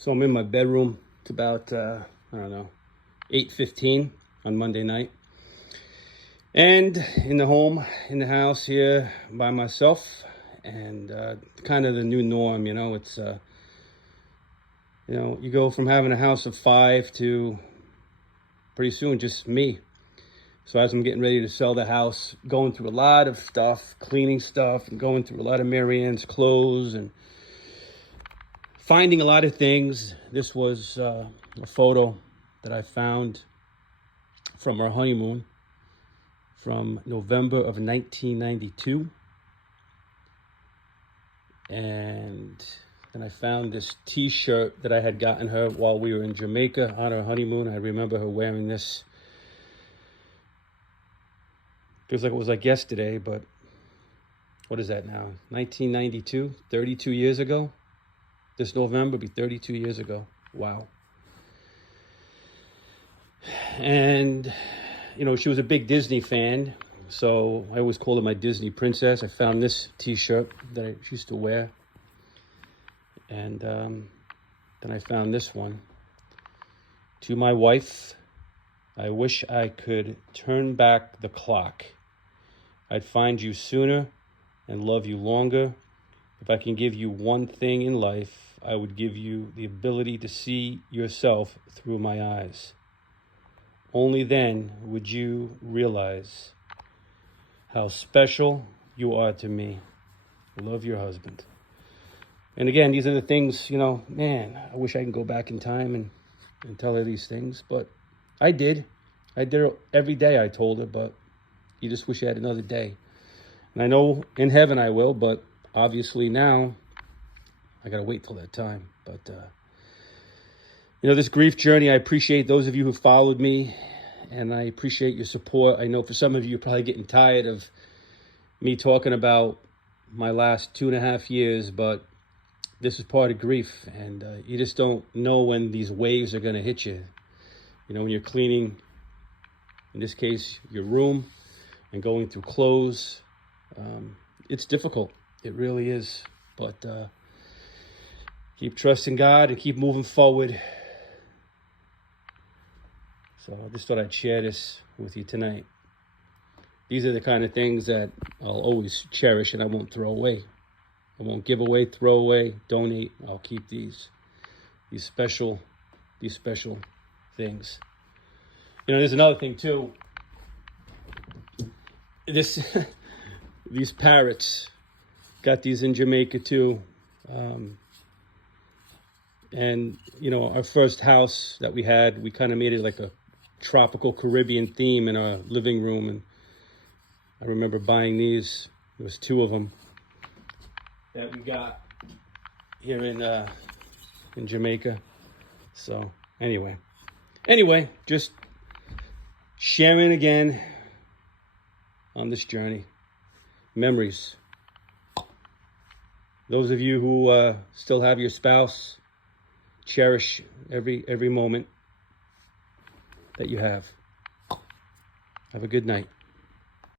So I'm in my bedroom. It's about, I don't know, 8:15 on Monday night. And in the house here by myself. And kind of the new norm, it's, you go from having a house of 5 to pretty soon just me. So as I'm getting ready to sell the house, going through a lot of stuff, cleaning stuff, and going through a lot of Marianne's clothes and finding a lot of things. This was a photo that I found from our honeymoon from November of 1992. And then I found this t-shirt that I had gotten her while we were in Jamaica on our honeymoon. I remember her wearing this. Feels like it was like yesterday, but what is that now? 1992, 32 years ago. This November will be 32 years ago. Wow. And, she was a big Disney fan. So I always called her my Disney princess. I found this t-shirt that I used to wear. And then I found this one. To my wife, I wish I could turn back the clock. I'd find you sooner and love you longer. If I can give you one thing in life, I would give you the ability to see yourself through my eyes. Only then would you realize how special you are to me. Love, your husband. And again, these are the things, man, I wish I can go back in time and tell her these things. But I did. I did it every day, I told her, but you just wish you had another day. And I know in heaven I will, but obviously now I got to wait till that time. But, this grief journey, I appreciate those of you who followed me, and I appreciate your support. I know for some of you, you're probably getting tired of me talking about my last 2.5 years, but this is part of grief, and you just don't know when these waves are going to hit you. When you're cleaning, in this case, your room, and going through clothes, it's difficult. It really is. But keep trusting God and keep moving forward. So I just thought I'd share this with you tonight. These are the kind of things that I'll always cherish and I won't throw away. I won't give away, throw away, donate. I'll keep these special things. There's another thing too. These parrots, got these in Jamaica too. And our first house that we had, we kind of made it like a tropical Caribbean theme in our living room. And I remember buying these. There was 2 of them that we got here in Jamaica. So anyway, just sharing again on this journey. Memories. Those of you who still have your spouse, cherish every moment that you have. Have a good night.